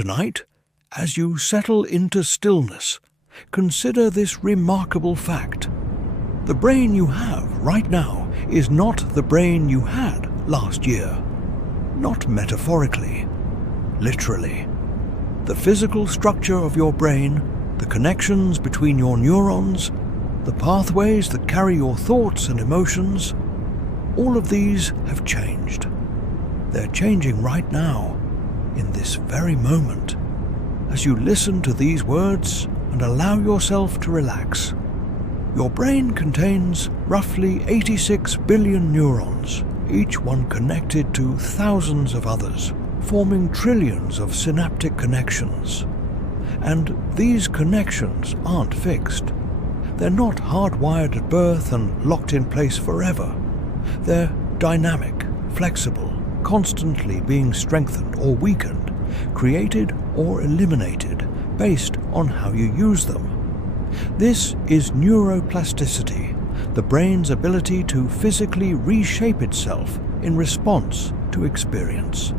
Tonight, as you settle into stillness, consider this remarkable fact. The brain you have right now is not the brain you had last year. Not metaphorically, literally. The physical structure of your brain, the connections between your neurons, the pathways that carry your thoughts and emotions, all of these have changed. They're changing right now, in this very moment, as you listen to these words and allow yourself to relax. Your brain contains roughly 86 billion neurons, each one connected to thousands of others, forming trillions of synaptic connections. And these connections aren't fixed. They're not hardwired at birth and locked in place forever. They're dynamic, flexible, constantly being strengthened or weakened, created or eliminated based on how you use them. This is neuroplasticity, the brain's ability to physically reshape itself in response to experience.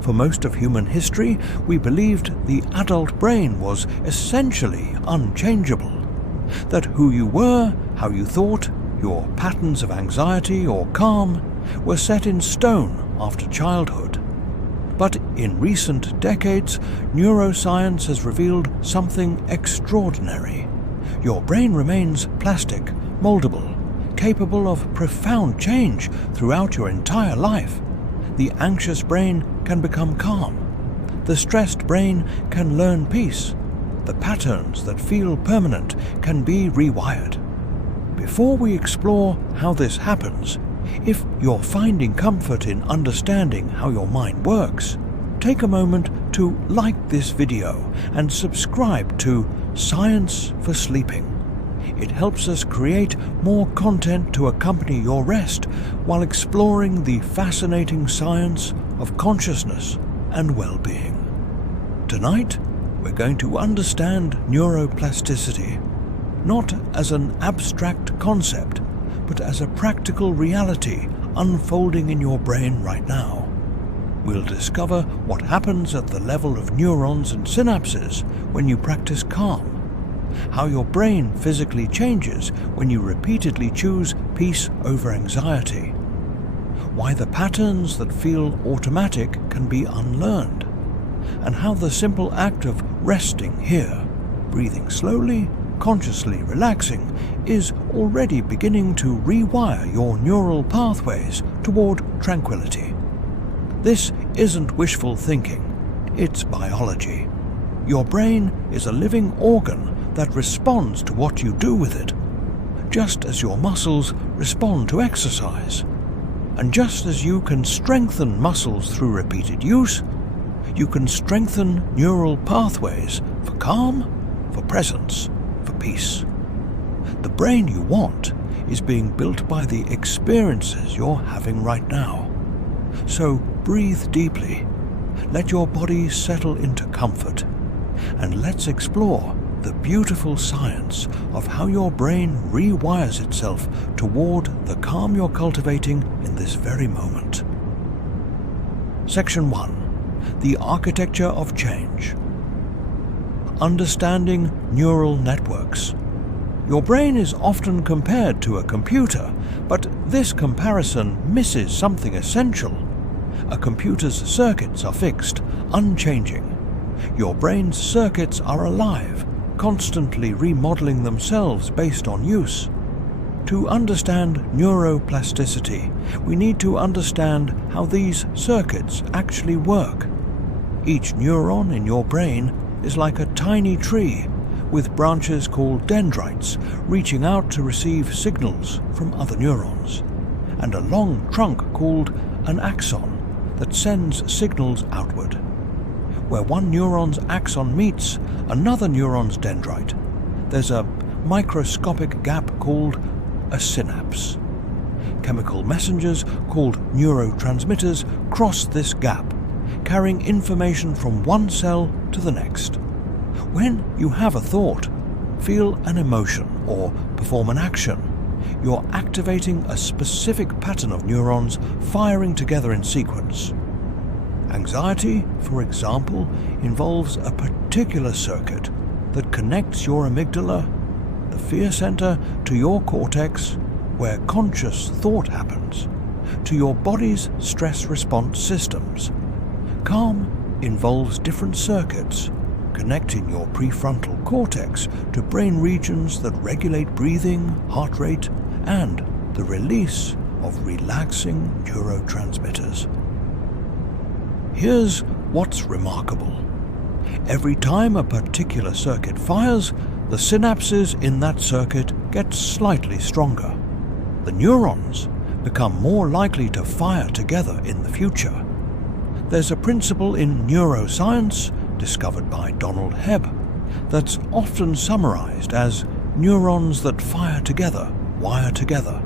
For most of human history, we believed the adult brain was essentially unchangeable, that who you were, how you thought, your patterns of anxiety or calm were set in stone after childhood. But in recent decades, neuroscience has revealed something extraordinary. Your brain remains plastic, moldable, capable of profound change throughout your entire life. The anxious brain can become calm. The stressed brain can learn peace. The patterns that feel permanent can be rewired. Before we explore how this happens, if you're finding comfort in understanding how your mind works, take a moment to like this video and subscribe to Science for Sleeping. It helps us create more content to accompany your rest while exploring the fascinating science of consciousness and well-being. Tonight, we're going to understand neuroplasticity, not as an abstract concept, but as a practical reality unfolding in your brain right now. We'll discover what happens at the level of neurons and synapses when you practice calm, how your brain physically changes when you repeatedly choose peace over anxiety, why the patterns that feel automatic can be unlearned, and how the simple act of resting here, breathing slowly, consciously relaxing, is already beginning to rewire your neural pathways toward tranquility. This isn't wishful thinking, it's biology. Your brain is a living organ that responds to what you do with it, just as your muscles respond to exercise. And just as you can strengthen muscles through repeated use, you can strengthen neural pathways for calm, for presence, for peace. The brain you want is being built by the experiences you're having right now. So breathe deeply, let your body settle into comfort, and let's explore the beautiful science of how your brain rewires itself toward the calm you're cultivating in this very moment. Section 1. The Architecture of Change. Understanding neural networks. Your brain is often compared to a computer, but this comparison misses something essential. A computer's circuits are fixed, unchanging. Your brain's circuits are alive, constantly remodeling themselves based on use. To understand neuroplasticity, we need to understand how these circuits actually work. Each neuron in your brain is like a tiny tree with branches called dendrites reaching out to receive signals from other neurons, and a long trunk called an axon that sends signals outward. Where one neuron's axon meets another neuron's dendrite, there's a microscopic gap called a synapse. Chemical messengers called neurotransmitters cross this gap, carrying information from one cell to the next. When you have a thought, feel an emotion, or perform an action, you're activating a specific pattern of neurons firing together in sequence. Anxiety, for example, involves a particular circuit that connects your amygdala, the fear center, to your cortex, where conscious thought happens, to your body's stress response systems. Calm involves different circuits, connecting your prefrontal cortex to brain regions that regulate breathing, heart rate, and the release of relaxing neurotransmitters. Here's what's remarkable. Every time a particular circuit fires, the synapses in that circuit get slightly stronger. The neurons become more likely to fire together in the future. There's a principle in neuroscience, discovered by Donald Hebb, that's often summarized as neurons that fire together, wire together.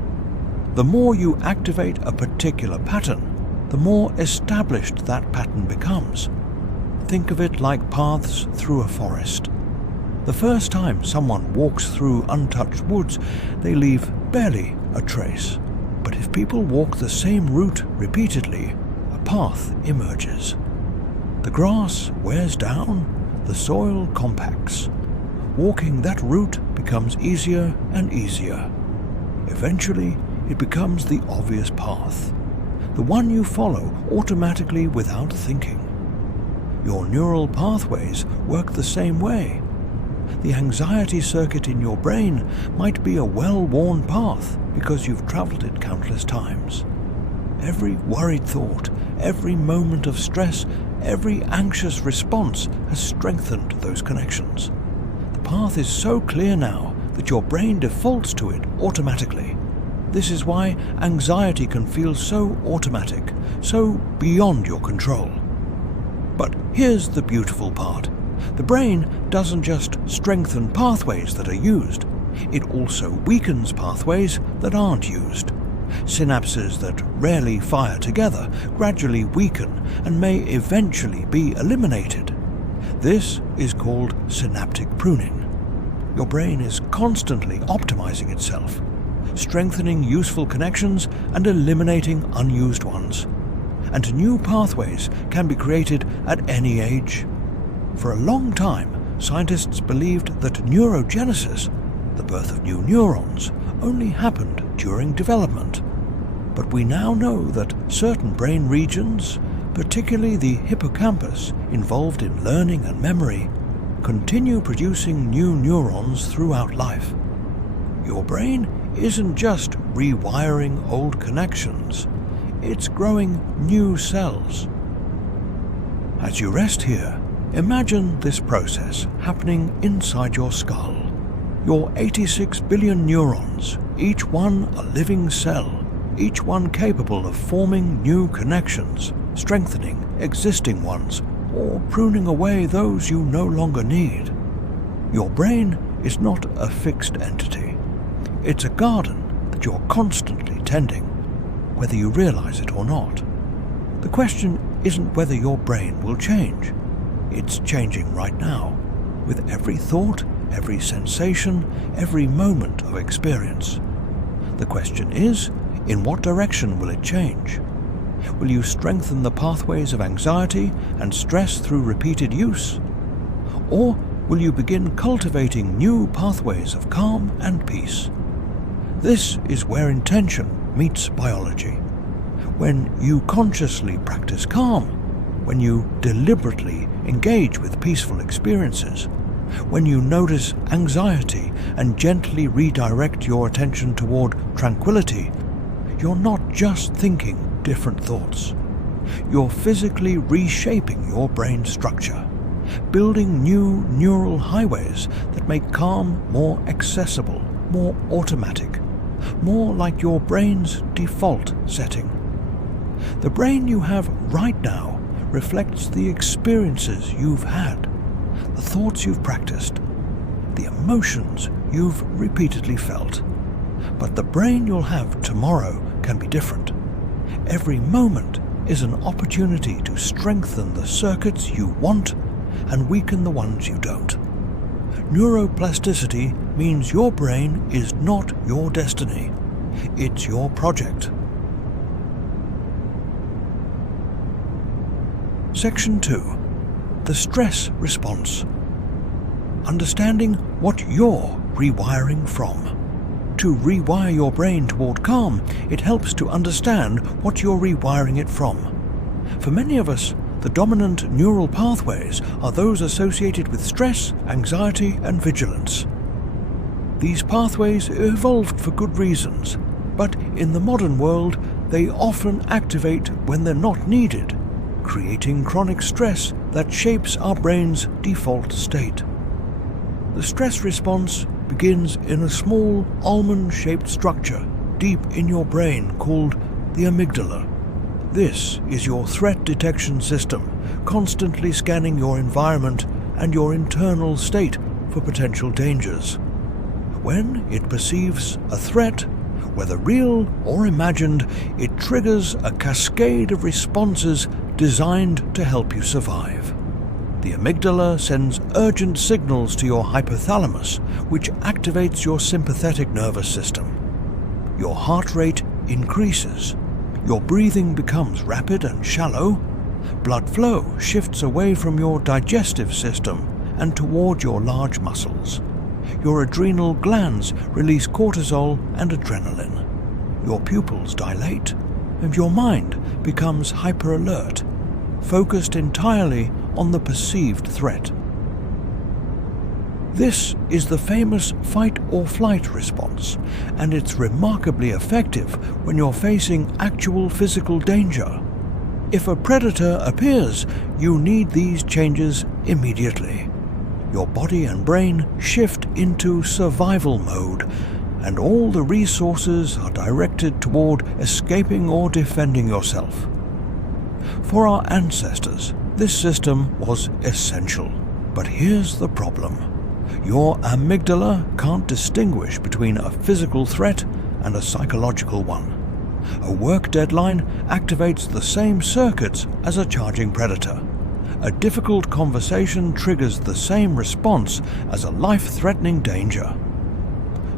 The more you activate a particular pattern, the more established that pattern becomes. Think of it like paths through a forest. The first time someone walks through untouched woods, they leave barely a trace. But if people walk the same route repeatedly, a path emerges. The grass wears down, the soil compacts. Walking that route becomes easier and easier. Eventually, it becomes the obvious path, the one you follow automatically without thinking. Your neural pathways work the same way. The anxiety circuit in your brain might be a well-worn path because you've traveled it countless times. Every worried thought, every moment of stress, every anxious response has strengthened those connections. The path is so clear now that your brain defaults to it automatically. This is why anxiety can feel so automatic, so beyond your control. But here's the beautiful part. The brain doesn't just strengthen pathways that are used, it also weakens pathways that aren't used. Synapses that rarely fire together gradually weaken and may eventually be eliminated. This is called synaptic pruning. Your brain is constantly optimizing itself, strengthening useful connections and eliminating unused ones. And new pathways can be created at any age. For a long time, scientists believed that neurogenesis, the birth of new neurons, only happened during development. But we now know that certain brain regions, particularly the hippocampus involved in learning and memory, continue producing new neurons throughout life. Your brain isn't just rewiring old connections, it's growing new cells. As you rest here, imagine this process happening inside your skull. Your 86 billion neurons, each one a living cell, each one capable of forming new connections, strengthening existing ones, or pruning away those you no longer need. Your brain is not a fixed entity. It's a garden that you're constantly tending, whether you realize it or not. The question isn't whether your brain will change. It's changing right now, with every thought, every sensation, every moment of experience. The question is, in what direction will it change? Will you strengthen the pathways of anxiety and stress through repeated use? Or will you begin cultivating new pathways of calm and peace? This is where intention meets biology. When you consciously practice calm, when you deliberately engage with peaceful experiences, when you notice anxiety and gently redirect your attention toward tranquility, you're not just thinking different thoughts. You're physically reshaping your brain structure, building new neural highways that make calm more accessible, more automatic, more like your brain's default setting. The brain you have right now reflects the experiences you've had, the thoughts you've practiced, the emotions you've repeatedly felt. But the brain you'll have tomorrow can be different. Every moment is an opportunity to strengthen the circuits you want and weaken the ones you don't. Neuroplasticity means your brain is not your destiny. It's your project. Section 2. The stress response. Understanding what you're rewiring from. To rewire your brain toward calm, it helps to understand what you're rewiring it from. For many of us, the dominant neural pathways are those associated with stress, anxiety, and vigilance. These pathways evolved for good reasons, but in the modern world, they often activate when they're not needed, creating chronic stress that shapes our brain's default state. The stress response begins in a small almond-shaped structure deep in your brain called the amygdala. This is your threat detection system, constantly scanning your environment and your internal state for potential dangers. When it perceives a threat, whether real or imagined, it triggers a cascade of responses designed to help you survive. The amygdala sends urgent signals to your hypothalamus, which activates your sympathetic nervous system. Your heart rate increases, your breathing becomes rapid and shallow, blood flow shifts away from your digestive system and toward your large muscles. Your adrenal glands release cortisol and adrenaline. Your pupils dilate, and your mind becomes hyper-alert, focused entirely on the perceived threat. This is the famous fight-or-flight response, and it's remarkably effective when you're facing actual physical danger. If a predator appears, you need these changes immediately. Your body and brain shift into survival mode, and all the resources are directed toward escaping or defending yourself. For our ancestors, this system was essential. But here's the problem. Your amygdala can't distinguish between a physical threat and a psychological one. A work deadline activates the same circuits as a charging predator. A difficult conversation triggers the same response as a life-threatening danger.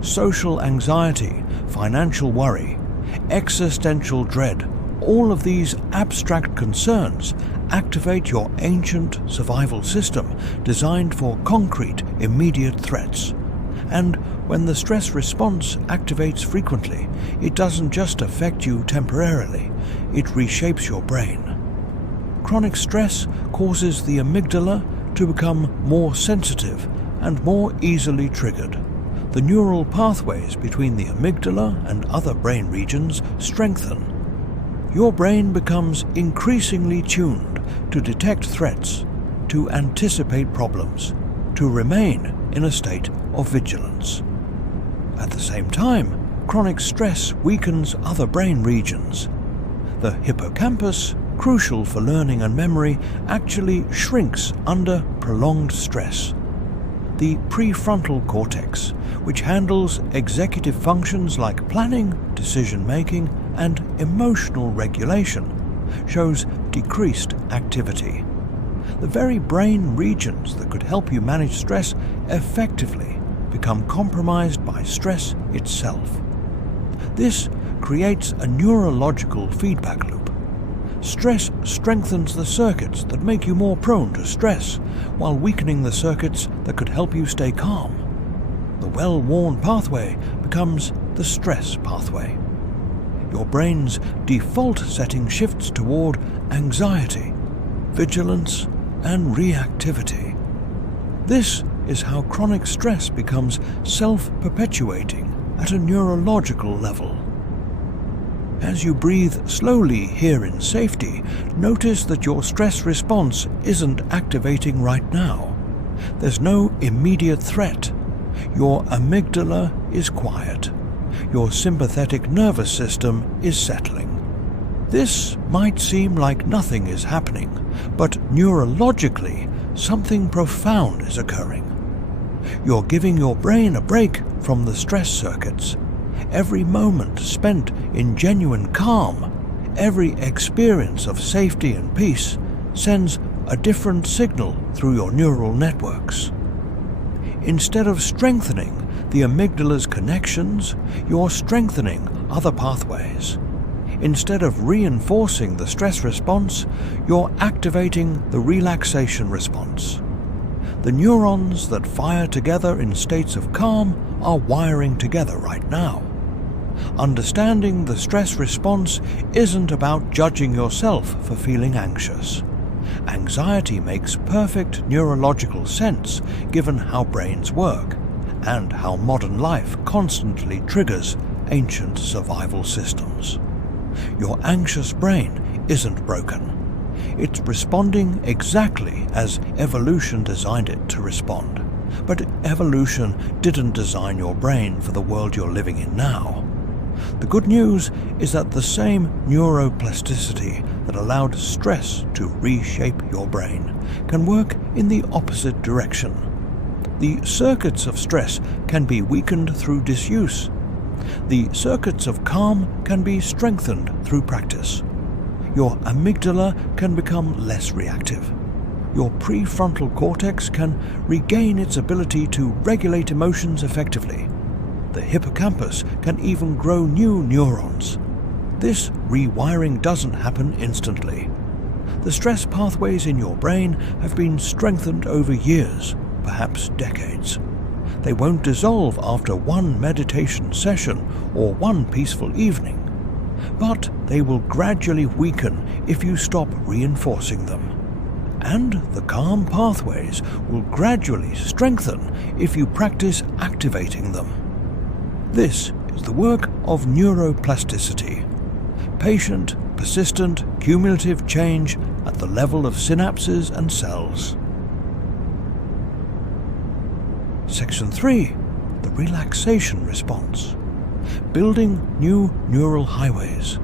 Social anxiety, financial worry, existential dread, all of these abstract concerns activate your ancient survival system designed for concrete, immediate threats. And when the stress response activates frequently, it doesn't just affect you temporarily, it reshapes your brain. Chronic stress causes the amygdala to become more sensitive and more easily triggered. The neural pathways between the amygdala and other brain regions strengthen. Your brain becomes increasingly tuned to detect threats, to anticipate problems, to remain in a state of vigilance. At the same time, chronic stress weakens other brain regions. The hippocampus, crucial for learning and memory, actually shrinks under prolonged stress. The prefrontal cortex, which handles executive functions like planning, decision-making, and emotional regulation, shows decreased activity. The very brain regions that could help you manage stress effectively become compromised by stress itself. This creates a neurological feedback loop. Stress strengthens the circuits that make you more prone to stress, while weakening the circuits that could help you stay calm. The well-worn pathway becomes the stress pathway. Your brain's default setting shifts toward anxiety, vigilance, and reactivity. This is how chronic stress becomes self-perpetuating at a neurological level. As you breathe slowly here in safety, notice that your stress response isn't activating right now. There's no immediate threat. Your amygdala is quiet. Your sympathetic nervous system is settling. This might seem like nothing is happening, but neurologically, something profound is occurring. You're giving your brain a break from the stress circuits. Every moment spent in genuine calm, every experience of safety and peace sends a different signal through your neural networks. Instead of strengthening the amygdala's connections, you're strengthening other pathways. Instead of reinforcing the stress response, you're activating the relaxation response. The neurons that fire together in states of calm are wiring together right now. Understanding the stress response isn't about judging yourself for feeling anxious. Anxiety makes perfect neurological sense given how brains work and how modern life constantly triggers ancient survival systems. Your anxious brain isn't broken. It's responding exactly as evolution designed it to respond. But evolution didn't design your brain for the world you're living in now. The good news is that the same neuroplasticity that allowed stress to reshape your brain can work in the opposite direction. The circuits of stress can be weakened through disuse. The circuits of calm can be strengthened through practice. Your amygdala can become less reactive. Your prefrontal cortex can regain its ability to regulate emotions effectively. The hippocampus can even grow new neurons. This rewiring doesn't happen instantly. The stress pathways in your brain have been strengthened over years, perhaps decades. They won't dissolve after one meditation session or one peaceful evening, but they will gradually weaken if you stop reinforcing them. And the calm pathways will gradually strengthen if you practice activating them. This is the work of neuroplasticity. Patient, persistent, cumulative change at the level of synapses and cells. Section 3. The relaxation response. Building new neural highways.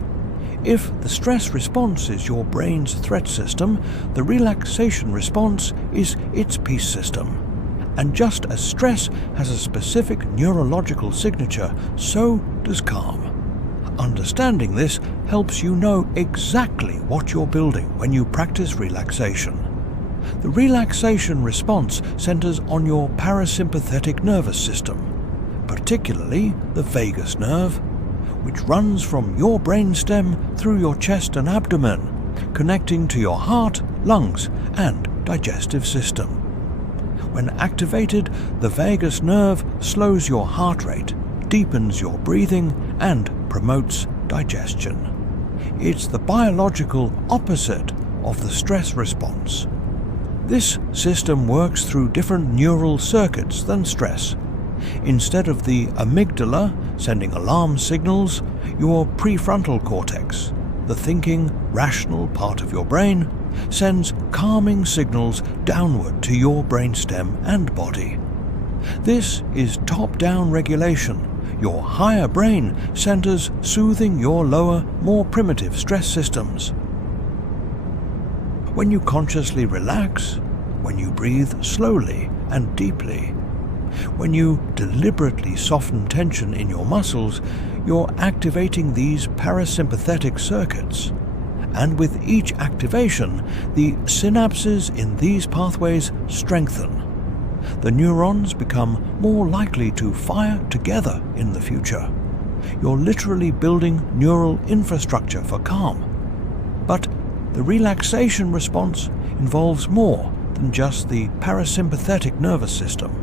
If the stress response is your brain's threat system, the relaxation response is its peace system. And just as stress has a specific neurological signature, so does calm. Understanding this helps you know exactly what you're building when you practice relaxation. The relaxation response centers on your parasympathetic nervous system, particularly the vagus nerve, which runs from your brainstem through your chest and abdomen, connecting to your heart, lungs, and digestive system. When activated, the vagus nerve slows your heart rate, deepens your breathing, and promotes digestion. It's the biological opposite of the stress response. This system works through different neural circuits than stress. Instead of the amygdala sending alarm signals, your prefrontal cortex, the thinking, rational part of your brain, sends calming signals downward to your brainstem and body. This is top-down regulation. Your higher brain centers soothing your lower, more primitive stress systems. When you consciously relax, when you breathe slowly and deeply, when you deliberately soften tension in your muscles, you're activating these parasympathetic circuits. And with each activation, the synapses in these pathways strengthen. The neurons become more likely to fire together in the future. You're literally building neural infrastructure for calm. But the relaxation response involves more than just the parasympathetic nervous system.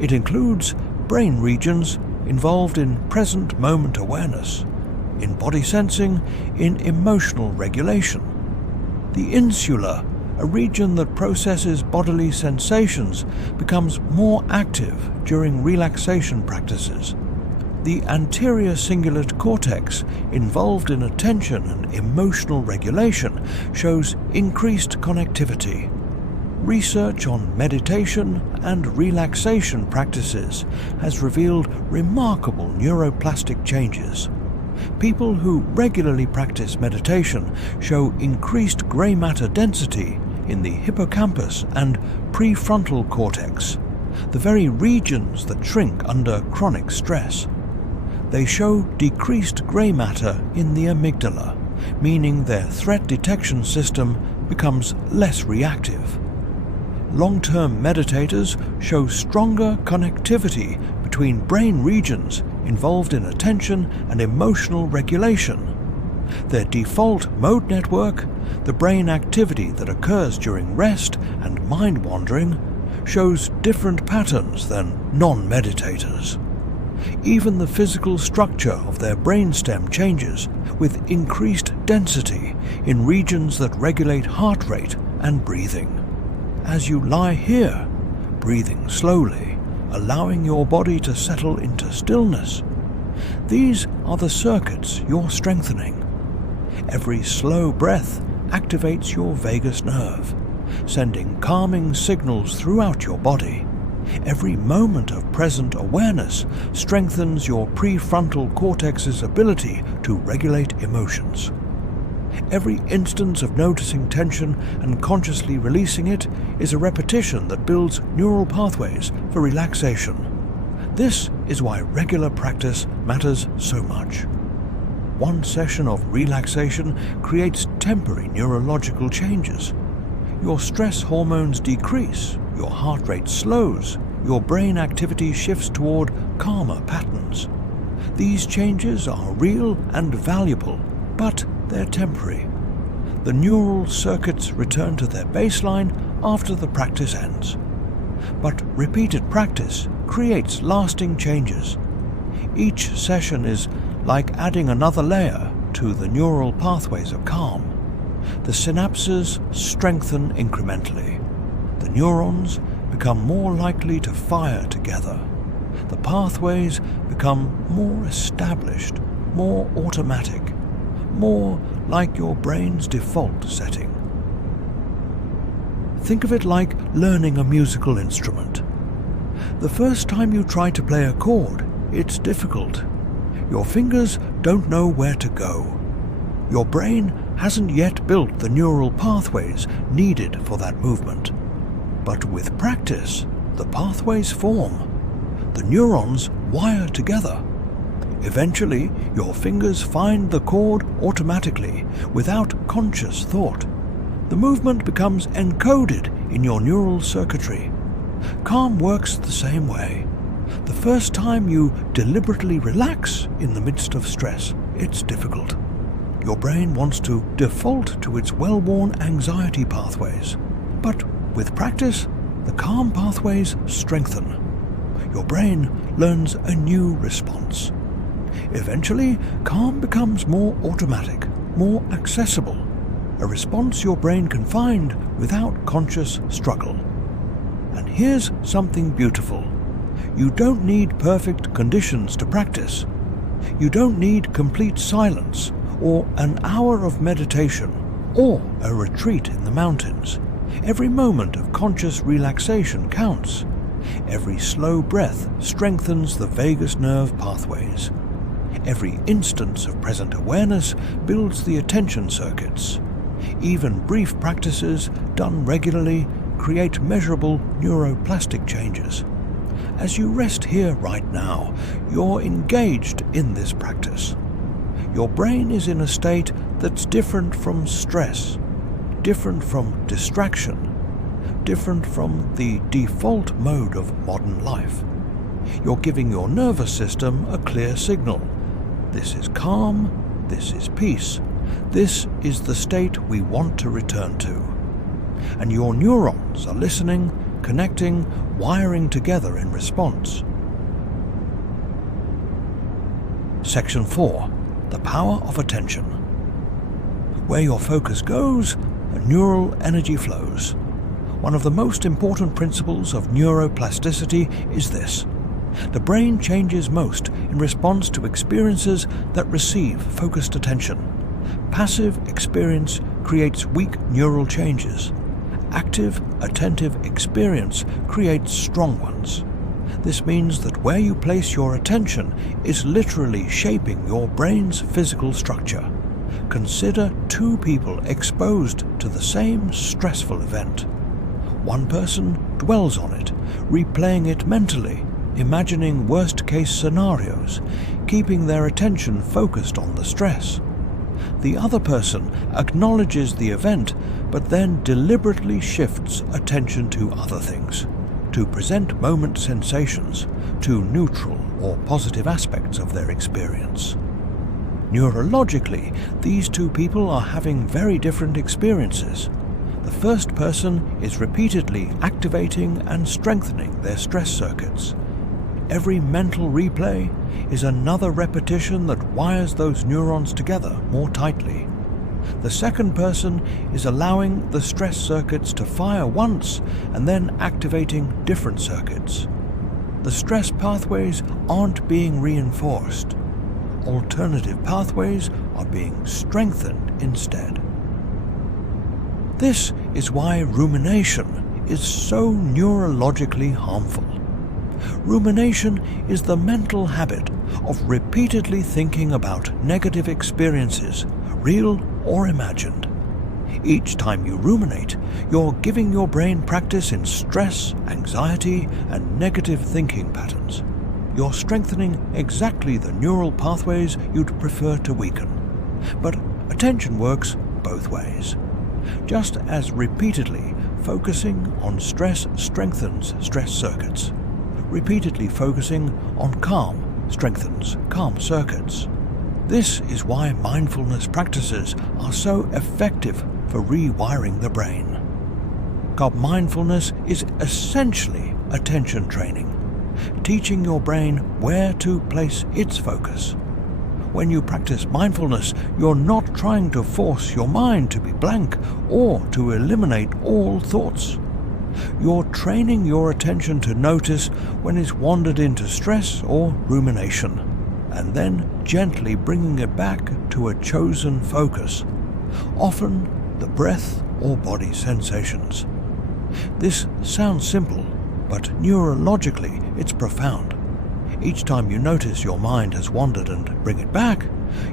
It includes brain regions involved in present moment awareness, in body sensing, in emotional regulation. The insula, a region that processes bodily sensations, becomes more active during relaxation practices. The anterior cingulate cortex, involved in attention and emotional regulation, shows increased connectivity. Research on meditation and relaxation practices has revealed remarkable neuroplastic changes. People who regularly practice meditation show increased grey matter density in the hippocampus and prefrontal cortex, the very regions that shrink under chronic stress. They show decreased grey matter in the amygdala, meaning their threat detection system becomes less reactive. Long-term meditators show stronger connectivity between brain regions involved in attention and emotional regulation. Their default mode network, the brain activity that occurs during rest and mind wandering, shows different patterns than non-meditators. Even the physical structure of their brainstem changes, with increased density in regions that regulate heart rate and breathing. As you lie here, breathing slowly, allowing your body to settle into stillness, these are the circuits you're strengthening. Every slow breath activates your vagus nerve, sending calming signals throughout your body. Every moment of present awareness strengthens your prefrontal cortex's ability to regulate emotions. Every instance of noticing tension and consciously releasing it is a repetition that builds neural pathways for relaxation. This is why regular practice matters so much. One session of relaxation creates temporary neurological changes. Your stress hormones decrease, your heart rate slows, your brain activity shifts toward calmer patterns. These changes are real and valuable, but they're temporary. The neural circuits return to their baseline after the practice ends. But repeated practice creates lasting changes. Each session is like adding another layer to the neural pathways of calm. The synapses strengthen incrementally. The neurons become more likely to fire together. The pathways become more established, more automatic, more like your brain's default setting. Think of it like learning a musical instrument. The first time you try to play a chord, it's difficult. Your fingers don't know where to go. Your brain hasn't yet built the neural pathways needed for that movement. But with practice, the pathways form. The neurons wire together. Eventually, your fingers find the chord automatically, without conscious thought. The movement becomes encoded in your neural circuitry. Calm works the same way. The first time you deliberately relax in the midst of stress, it's difficult. Your brain wants to default to its well-worn anxiety pathways. But with practice, the calm pathways strengthen. Your brain learns a new response. Eventually, calm becomes more automatic, more accessible, a response your brain can find without conscious struggle. And here's something beautiful. You don't need perfect conditions to practice. You don't need complete silence, or an hour of meditation, or a retreat in the mountains. Every moment of conscious relaxation counts. Every slow breath strengthens the vagus nerve pathways. Every instance of present awareness builds the attention circuits. Even brief practices, done regularly, create measurable neuroplastic changes. As you rest here right now, you're engaged in this practice. Your brain is in a state that's different from stress, different from distraction, different from the default mode of modern life. You're giving your nervous system a clear signal. This is calm, this is peace, this is the state we want to return to. And your neurons are listening, connecting, wiring together in response. Section 4. The power of attention. Where your focus goes, neural energy flows. One of the most important principles of neuroplasticity is this. The brain changes most in response to experiences that receive focused attention. Passive experience creates weak neural changes. Active, attentive experience creates strong ones. This means that where you place your attention is literally shaping your brain's physical structure. Consider two people exposed to the same stressful event. One person dwells on it, replaying it mentally, imagining worst-case scenarios, keeping their attention focused on the stress. The other person acknowledges the event, but then deliberately shifts attention to other things, to present moment sensations, to neutral or positive aspects of their experience. Neurologically, these two people are having very different experiences. The first person is repeatedly activating and strengthening their stress circuits. Every mental replay is another repetition that wires those neurons together more tightly. The second person is allowing the stress circuits to fire once and then activating different circuits. The stress pathways aren't being reinforced. Alternative pathways are being strengthened instead. This is why rumination is so neurologically harmful. Rumination is the mental habit of repeatedly thinking about negative experiences, real or imagined. Each time you ruminate, you're giving your brain practice in stress, anxiety, and negative thinking patterns. You're strengthening exactly the neural pathways you'd prefer to weaken. But attention works both ways. Just as repeatedly focusing on stress strengthens stress circuits, repeatedly focusing on calm strengthens calm circuits. This is why mindfulness practices are so effective for rewiring the brain. Mindfulness is essentially attention training, teaching your brain where to place its focus. When you practice mindfulness, you're not trying to force your mind to be blank or to eliminate all thoughts. You're training your attention to notice when it's wandered into stress or rumination, and then gently bringing it back to a chosen focus, often the breath or body sensations. This sounds simple, but neurologically it's profound. Each time you notice your mind has wandered and bring it back,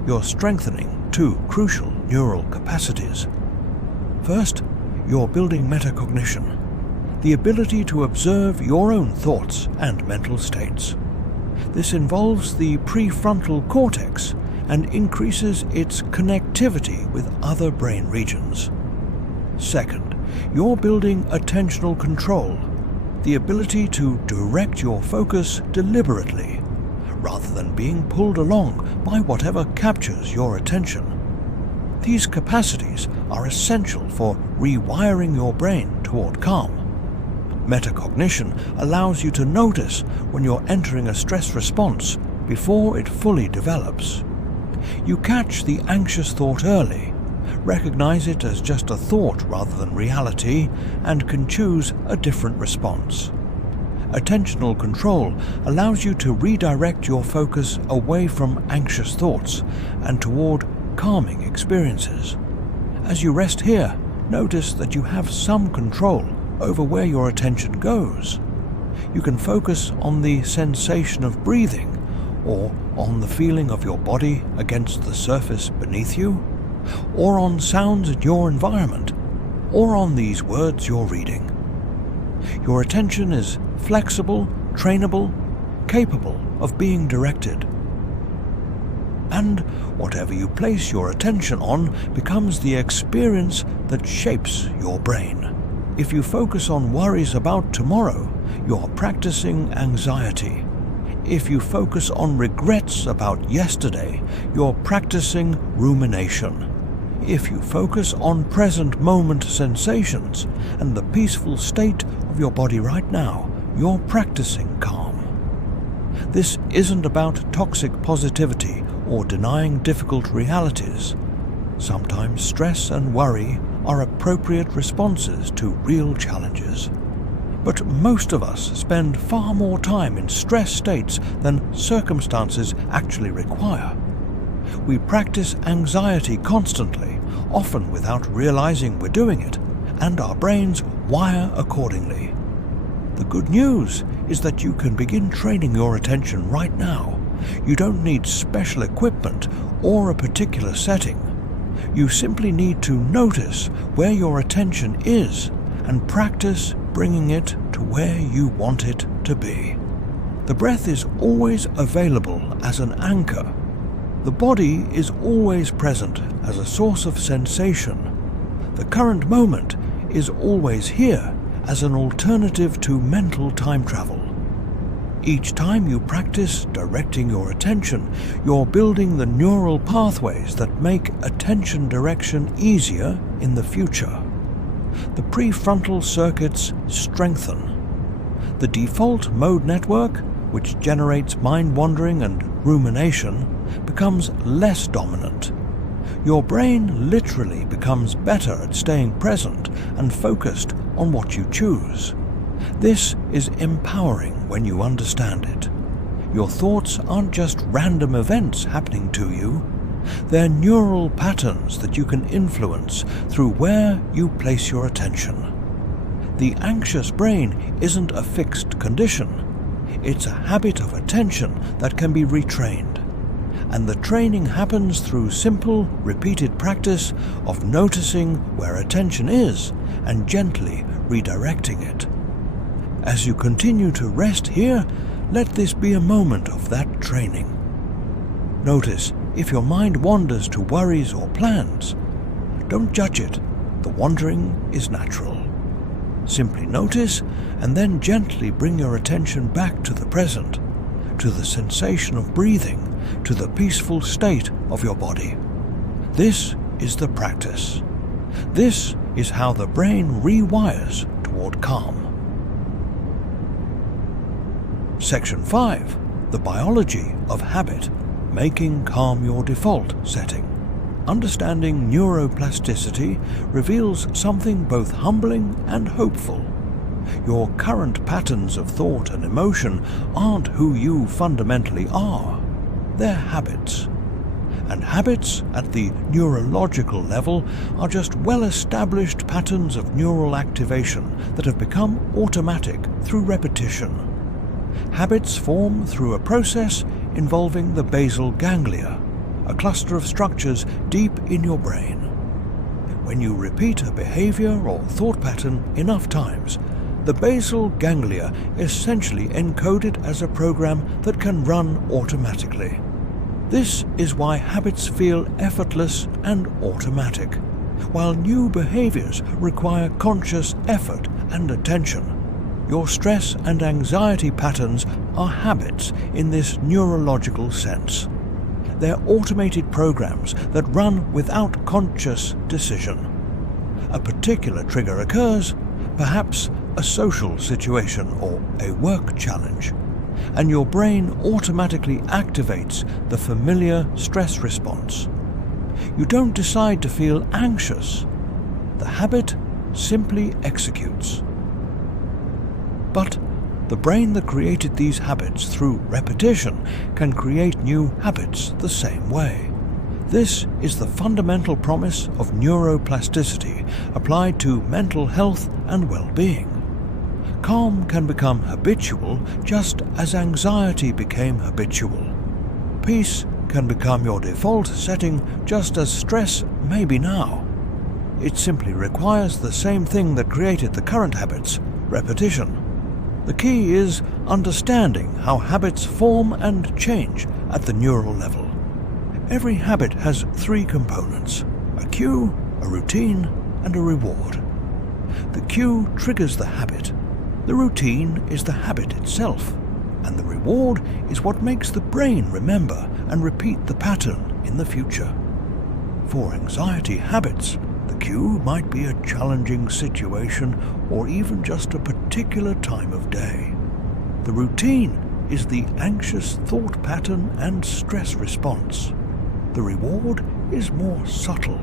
you're strengthening two crucial neural capacities. First, you're building metacognition, the ability to observe your own thoughts and mental states. This involves the prefrontal cortex and increases its connectivity with other brain regions. Second, you're building attentional control, the ability to direct your focus deliberately, rather than being pulled along by whatever captures your attention. These capacities are essential for rewiring your brain toward calm. Metacognition allows you to notice when you're entering a stress response before it fully develops. You catch the anxious thought early, recognize it as just a thought rather than reality, and can choose a different response. Attentional control allows you to redirect your focus away from anxious thoughts and toward calming experiences. As you rest here, notice that you have some control over where your attention goes. You can focus on the sensation of breathing, or on the feeling of your body against the surface beneath you, or on sounds in your environment, or on these words you're reading. Your attention is flexible, trainable, capable of being directed. And whatever you place your attention on becomes the experience that shapes your brain. If you focus on worries about tomorrow, you're practicing anxiety. If you focus on regrets about yesterday, you're practicing rumination. If you focus on present moment sensations and the peaceful state of your body right now, you're practicing calm. This isn't about toxic positivity or denying difficult realities. Sometimes stress and worry are appropriate responses to real challenges. But most of us spend far more time in stress states than circumstances actually require. We practice anxiety constantly, often without realizing we're doing it, and our brains wire accordingly. The good news is that you can begin training your attention right now. You don't need special equipment or a particular setting. You simply need to notice where your attention is and practice bringing it to where you want it to be. The breath is always available as an anchor. The body is always present as a source of sensation. The current moment is always here as an alternative to mental time travel. Each time you practice directing your attention, you're building the neural pathways that make attention direction easier in the future. The prefrontal circuits strengthen. The default mode network, which generates mind-wandering and rumination, becomes less dominant. Your brain literally becomes better at staying present and focused on what you choose. This is empowering when you understand it. Your thoughts aren't just random events happening to you. They're neural patterns that you can influence through where you place your attention. The anxious brain isn't a fixed condition. It's a habit of attention that can be retrained. And the training happens through simple, repeated practice of noticing where attention is and gently redirecting it. As you continue to rest here, let this be a moment of that training. Notice if your mind wanders to worries or plans. Don't judge it. The wandering is natural. Simply notice and then gently bring your attention back to the present, to the sensation of breathing, to the peaceful state of your body. This is the practice. This is how the brain rewires toward calm. Section 5. The biology of habit, making calm your default setting. Understanding neuroplasticity reveals something both humbling and hopeful. Your current patterns of thought and emotion aren't who you fundamentally are. They're habits. And habits at the neurological level are just well-established patterns of neural activation that have become automatic through repetition. Habits form through a process involving the basal ganglia, a cluster of structures deep in your brain. When you repeat a behavior or thought pattern enough times, the basal ganglia is essentially encoded as a program that can run automatically. This is why habits feel effortless and automatic, while new behaviors require conscious effort and attention. Your stress and anxiety patterns are habits in this neurological sense. They're automated programs that run without conscious decision. A particular trigger occurs, perhaps a social situation or a work challenge, and your brain automatically activates the familiar stress response. You don't decide to feel anxious. The habit simply executes. But the brain that created these habits through repetition can create new habits the same way. This is the fundamental promise of neuroplasticity applied to mental health and well-being. Calm can become habitual just as anxiety became habitual. Peace can become your default setting just as stress may be now. It simply requires the same thing that created the current habits, repetition. The key is understanding how habits form and change at the neural level. Every habit has three components: a cue, a routine, and a reward. The cue triggers the habit. The routine is the habit itself, and the reward is what makes the brain remember and repeat the pattern in the future. For anxiety habits, the cue might be a challenging situation or even just a particular time of day. The routine is the anxious thought pattern and stress response. The reward is more subtle,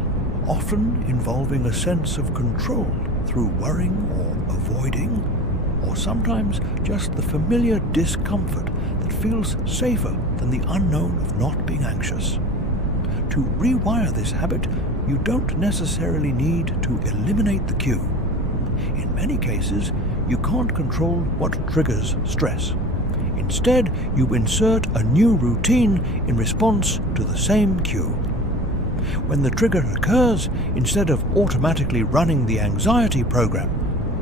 often involving a sense of control through worrying or avoiding, or sometimes just the familiar discomfort that feels safer than the unknown of not being anxious. To rewire this habit, you don't necessarily need to eliminate the cue. In many cases, you can't control what triggers stress. Instead, you insert a new routine in response to the same cue. When the trigger occurs, instead of automatically running the anxiety program,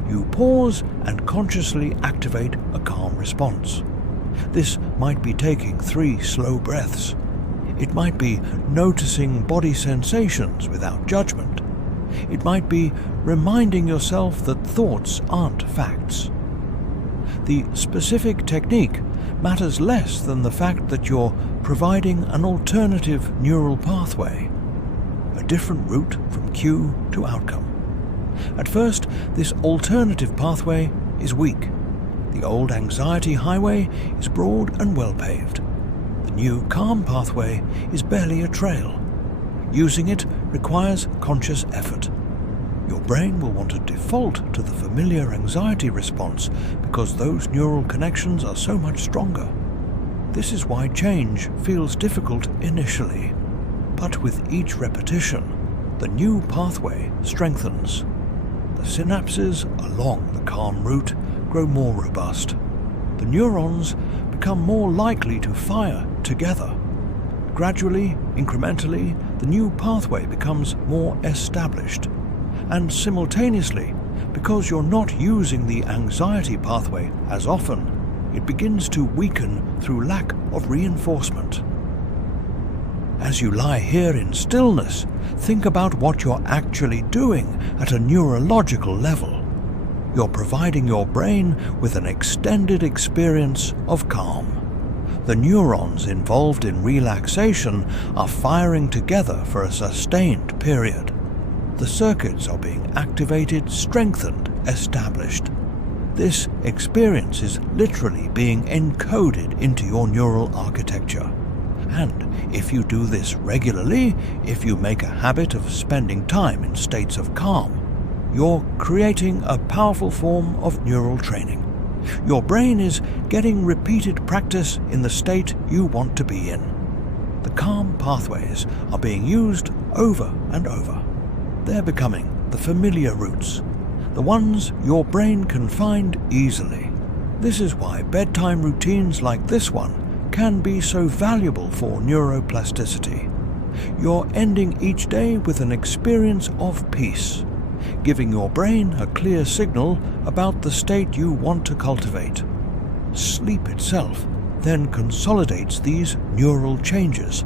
you pause and consciously activate a calm response. This might be taking 3 slow breaths. It might be noticing body sensations without judgment. It might be reminding yourself that thoughts aren't facts. The specific technique matters less than the fact that you're providing an alternative neural pathway, a different route from cue to outcome. At first, this alternative pathway is weak. The old anxiety highway is broad and well paved. The new calm pathway is barely a trail. Using it requires conscious effort. Your brain will want to default to the familiar anxiety response because those neural connections are so much stronger. This is why change feels difficult initially. But with each repetition, the new pathway strengthens. The synapses along the calm route grow more robust. The neurons become more likely to fire together. Gradually, incrementally, the new pathway becomes more established. And simultaneously, because you're not using the anxiety pathway as often, it begins to weaken through lack of reinforcement. As you lie here in stillness, think about what you're actually doing at a neurological level. You're providing your brain with an extended experience of calm. The neurons involved in relaxation are firing together for a sustained period. The circuits are being activated, strengthened, established. This experience is literally being encoded into your neural architecture. And if you do this regularly, if you make a habit of spending time in states of calm, you're creating a powerful form of neural training. Your brain is getting repeated practice in the state you want to be in. The calm pathways are being used over and over. They're becoming the familiar routes, the ones your brain can find easily. This is why bedtime routines like this one can be so valuable for neuroplasticity. You're ending each day with an experience of peace, giving your brain a clear signal about the state you want to cultivate. Sleep itself then consolidates these neural changes,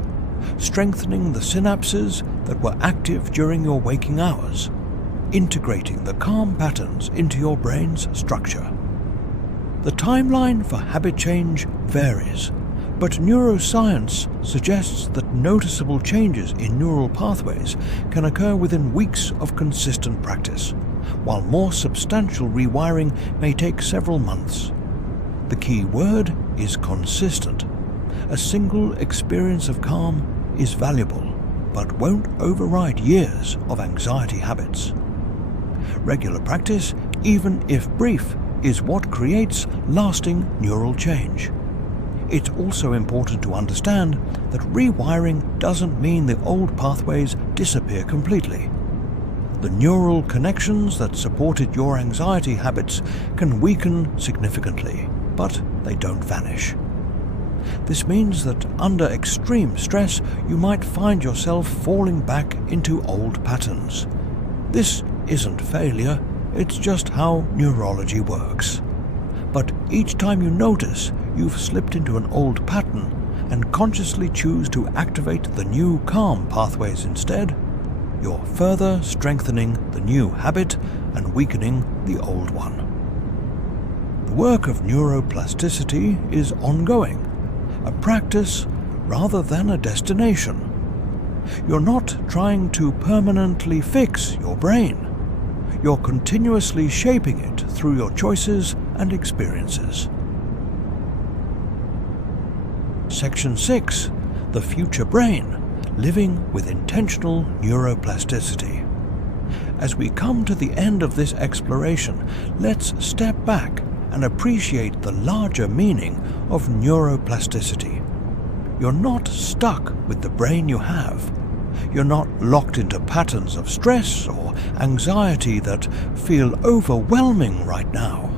strengthening the synapses that were active during your waking hours, integrating the calm patterns into your brain's structure. The timeline for habit change varies, but neuroscience suggests that noticeable changes in neural pathways can occur within weeks of consistent practice, while more substantial rewiring may take several months. The key word is consistent. A single experience of calm is valuable, but won't override years of anxiety habits. Regular practice, even if brief, is what creates lasting neural change. It's also important to understand that rewiring doesn't mean the old pathways disappear completely. The neural connections that supported your anxiety habits can weaken significantly, but they don't vanish. This means that under extreme stress, you might find yourself falling back into old patterns. This isn't failure, it's just how neurology works. But each time you notice you've slipped into an old pattern and consciously choose to activate the new calm pathways instead, you're further strengthening the new habit and weakening the old one. The work of neuroplasticity is ongoing, a practice rather than a destination. You're not trying to permanently fix your brain. You're continuously shaping it through your choices and experiences. Section 6. The Future Brain, Living with Intentional Neuroplasticity. As we come to the end of this exploration, let's step back and appreciate the larger meaning of neuroplasticity. You're not stuck with the brain you have. You're not locked into patterns of stress or anxiety that feel overwhelming right now.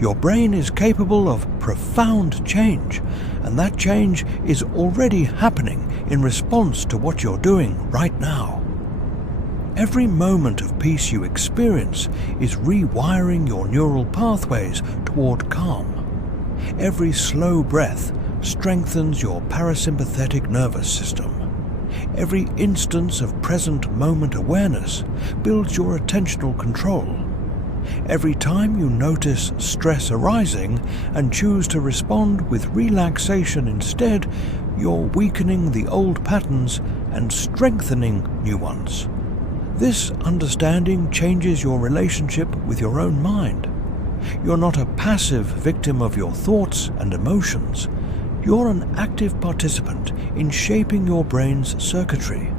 Your brain is capable of profound change, and that change is already happening in response to what you're doing right now. Every moment of peace you experience is rewiring your neural pathways toward calm. Every slow breath strengthens your parasympathetic nervous system. Every instance of present moment awareness builds your attentional control. Every time you notice stress arising and choose to respond with relaxation instead, you're weakening the old patterns and strengthening new ones. This understanding changes your relationship with your own mind. You're not a passive victim of your thoughts and emotions. You're an active participant in shaping your brain's circuitry.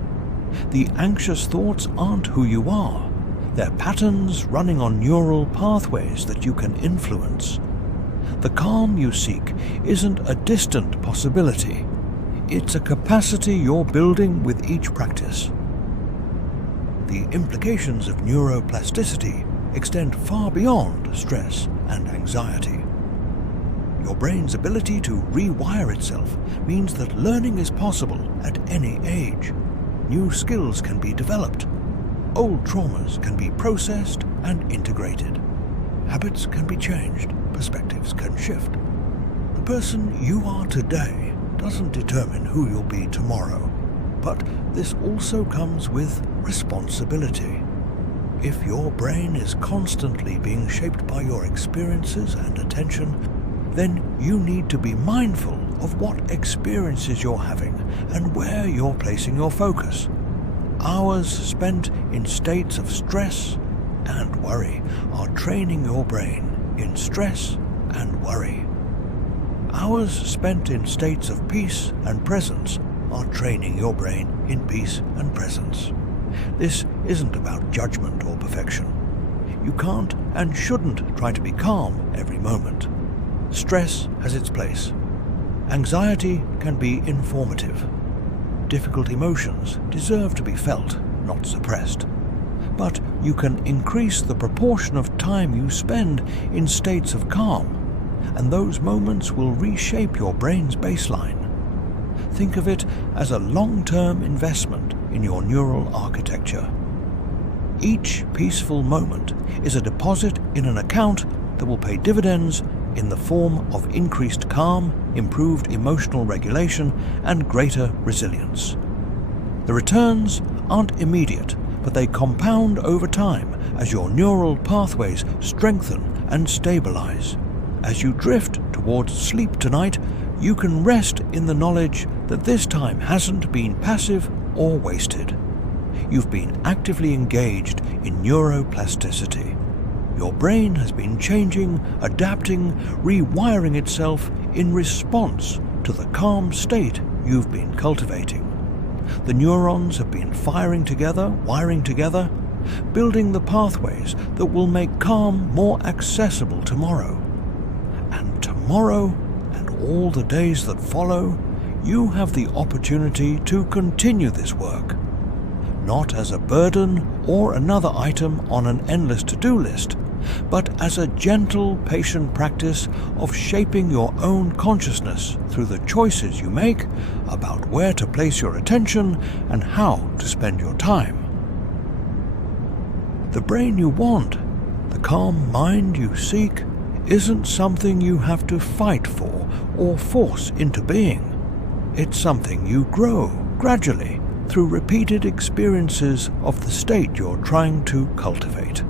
The anxious thoughts aren't who you are. They're patterns running on neural pathways that you can influence. The calm you seek isn't a distant possibility. It's a capacity you're building with each practice. The implications of neuroplasticity extend far beyond stress and anxiety. Your brain's ability to rewire itself means that learning is possible at any age. New skills can be developed. Old traumas can be processed and integrated. Habits can be changed. Perspectives can shift. The person you are today doesn't determine who you'll be tomorrow, but this also comes with responsibility. If your brain is constantly being shaped by your experiences and attention, then you need to be mindful of what experiences you're having and where you're placing your focus. Hours spent in states of stress and worry are training your brain in stress and worry. Hours spent in states of peace and presence are training your brain in peace and presence. This isn't about judgment or perfection. You can't and shouldn't try to be calm every moment. Stress has its place. Anxiety can be informative. Difficult emotions deserve to be felt, not suppressed. But you can increase the proportion of time you spend in states of calm, and those moments will reshape your brain's baseline. Think of it as a long-term investment in your neural architecture. Each peaceful moment is a deposit in an account that will pay dividends in the form of increased calm, improved emotional regulation, and greater resilience. The returns aren't immediate, but they compound over time as your neural pathways strengthen and stabilize. As you drift towards sleep tonight, you can rest in the knowledge that this time hasn't been passive or wasted. You've been actively engaged in neuroplasticity. Your brain has been changing, adapting, rewiring itself in response to the calm state you've been cultivating. The neurons have been firing together, wiring together, building the pathways that will make calm more accessible tomorrow. And tomorrow, and all the days that follow, you have the opportunity to continue this work. Not as a burden or another item on an endless to-do list, but as a gentle, patient practice of shaping your own consciousness through the choices you make about where to place your attention and how to spend your time. The brain you want, the calm mind you seek, isn't something you have to fight for or force into being. It's something you grow gradually through repeated experiences of the state you're trying to cultivate.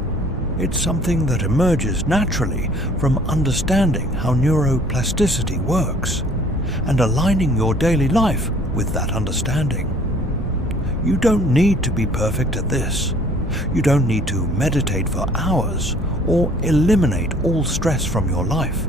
It's something that emerges naturally from understanding how neuroplasticity works and aligning your daily life with that understanding. You don't need to be perfect at this. You don't need to meditate for hours or eliminate all stress from your life.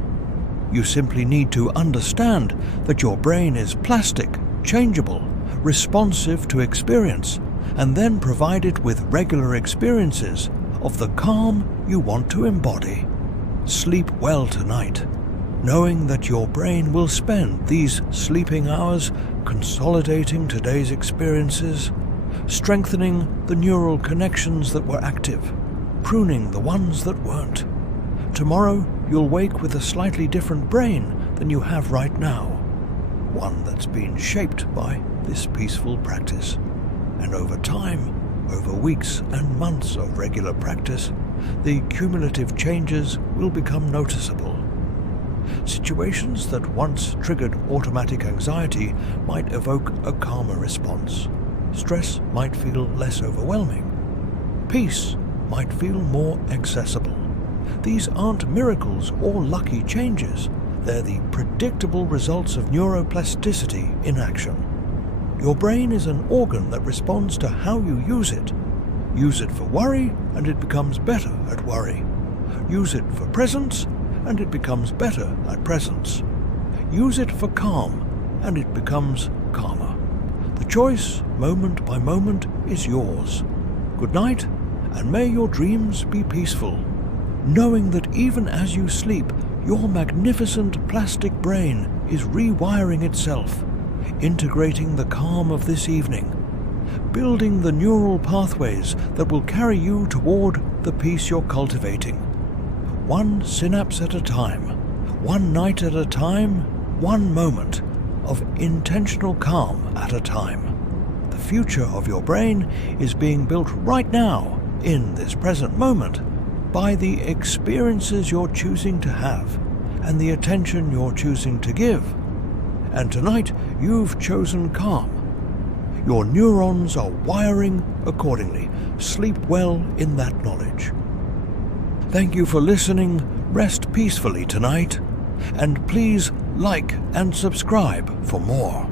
You simply need to understand that your brain is plastic, changeable, responsive to experience, and then provide it with regular experiences of the calm you want to embody. Sleep well tonight, knowing that your brain will spend these sleeping hours consolidating today's experiences, strengthening the neural connections that were active, pruning the ones that weren't. Tomorrow you'll wake with a slightly different brain than you have right now, one that's been shaped by this peaceful practice. And over time, over weeks and months of regular practice, the cumulative changes will become noticeable. Situations that once triggered automatic anxiety might evoke a calmer response. Stress might feel less overwhelming. Peace might feel more accessible. These aren't miracles or lucky changes. They're the predictable results of neuroplasticity in action. Your brain is an organ that responds to how you use it. Use it for worry, and it becomes better at worry. Use it for presence, and it becomes better at presence. Use it for calm, and it becomes calmer. The choice, moment by moment, is yours. Good night, and may your dreams be peaceful, knowing that even as you sleep, your magnificent plastic brain is rewiring itself, integrating the calm of this evening, building the neural pathways that will carry you toward the peace you're cultivating. One synapse at a time, one night at a time, one moment of intentional calm at a time. The future of your brain is being built right now, in this present moment, by the experiences you're choosing to have and the attention you're choosing to give. And tonight, you've chosen calm. Your neurons are wiring accordingly. Sleep well in that knowledge. Thank you for listening. Rest peacefully tonight. And please like and subscribe for more.